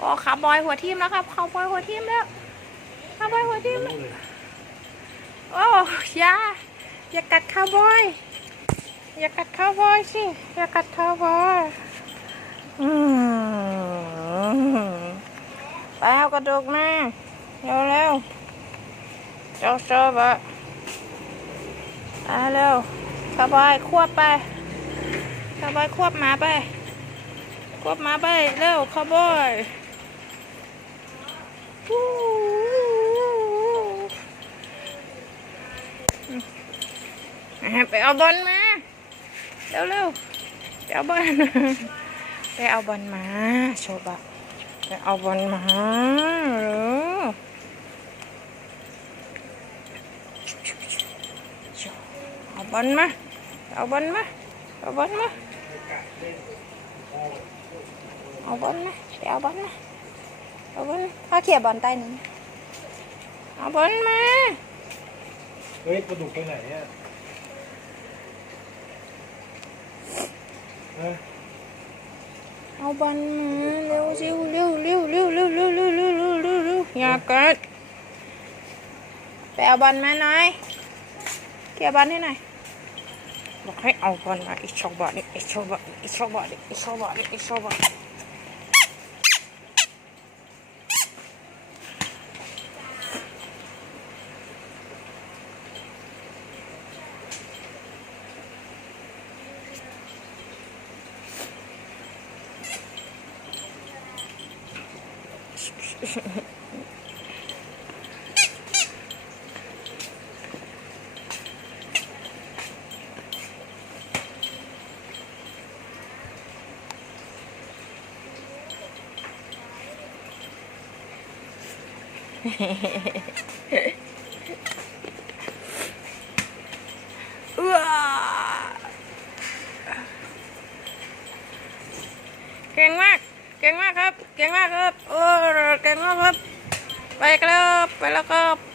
โอ้คาบอยหัวทิ่มแล้วครับคาบอยหัวทิ่มแล้วคาบอยหัวทิ่มแล้วโอ้ยาอย่ากัดคาบอย อย่ากัดคาบอยสิ อย่ากัดคาบอยอืมไปเอากระดูกมาเร็วเร็วเจ้าเจ้าบะไปเร็วคาบอยควบไปคาบอยควบหมาไปควบหมาไปเร็วคาบอย ไปเอาบอลมา เร็วเร็วๆไปเอาบอลไปเอาบอลมาโชบะไปเอาบอลมาเร็วเอาบอลมาเอาบอลมาเอาบอลมาเอาบอลมาไปเอาบอลมา เอาบอลมาพ่อเขี่ยบอลใต้นี้เอาบอลมา เฮ้ยปลาดุกไปไหนอ่ะฮะ เอาบอลมาเร็วเร็วเร็วเร็วเร็วเร็วเร็วเร็วเร็วเร็วเร็วเร็วอย่ากัดไปเอาบอลมาหน่อยเขี่ยบอลให้หน่อยบอกให้เอาบอลมาอีกชอบอลดิอีกชอบอลอีกชอบอลดิอีกชอบอลดิอีกชอบอล เอื้อเก่งมาก เก่งมากครับ เก่งมากครับโอ้ palakap.